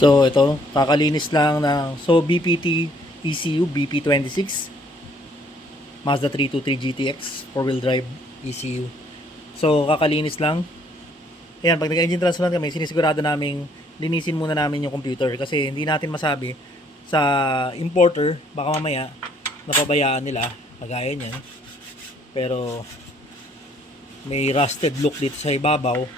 So ito, kakalinis lang ng BPT ECU BP26 Mazda 323 GTX 4-wheel drive ECU. So kakalinis lang. Ayan, pag nag-engine transplant kami, sinisigurado naming linisin muna namin yung computer kasi hindi natin masabi sa importer, baka mamaya napabayaan nila, kagaya niyan. Pero may rusted look dito sa ibabaw,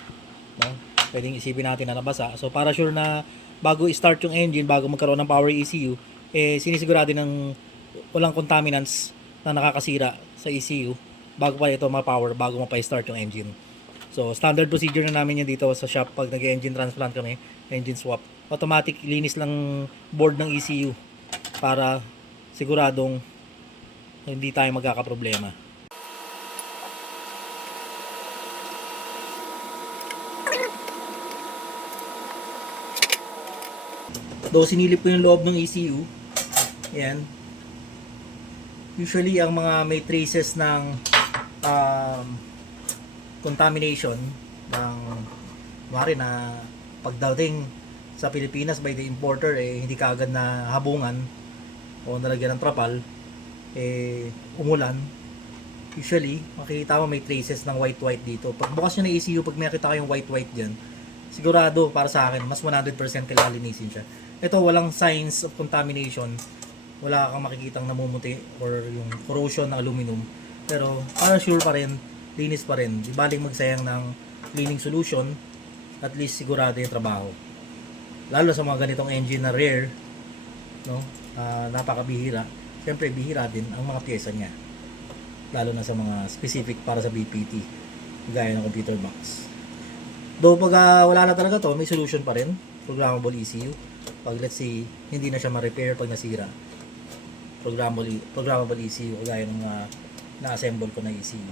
no? Pwedeng isipin natin na nabasa. So para sure na bago i-start yung engine, bago magkaroon ng power ECU, sinisigurado ng walang contaminants na nakakasira sa ECU bago pa ito ma-power, bago mapa-start yung engine. So standard procedure na namin yan dito sa shop pag nag-engine transplant kami, engine swap. Automatic linis lang board ng ECU para siguradong hindi tayo magkakaproblema. Though sinilip ko yung loob ng ECU, yan. Usually ang mga may traces ng contamination ng mari na pagdating sa Pilipinas by the importer, hindi kaagad na habungan o nalagyan ng trapal, umulan. Usually makikita mo may traces ng white dito. Pag bukas nyo na ECU, pag makita ko yung white dyan, sigurado para sa akin mas 100% kailangan linisin siya. Ito walang signs of contamination, wala kang makikitang namumuti or yung corrosion ng aluminum, pero para sure pa rin, linis pa rin. Di baling magsayang ng cleaning solution, at least sigurado yung trabaho. Lalo sa mga ganitong engine na rare, no? Napakabihira. Siyempre bihira din ang mga pyesa niya, lalo na sa mga specific para sa BPT, gaya ng computer box. Though pag wala na talaga to, may solution pa rin, programmable ECU. Pag let's say hindi na siya ma-repair pag nasira, programmable ECU gaya ng na-assemble ko na ECU.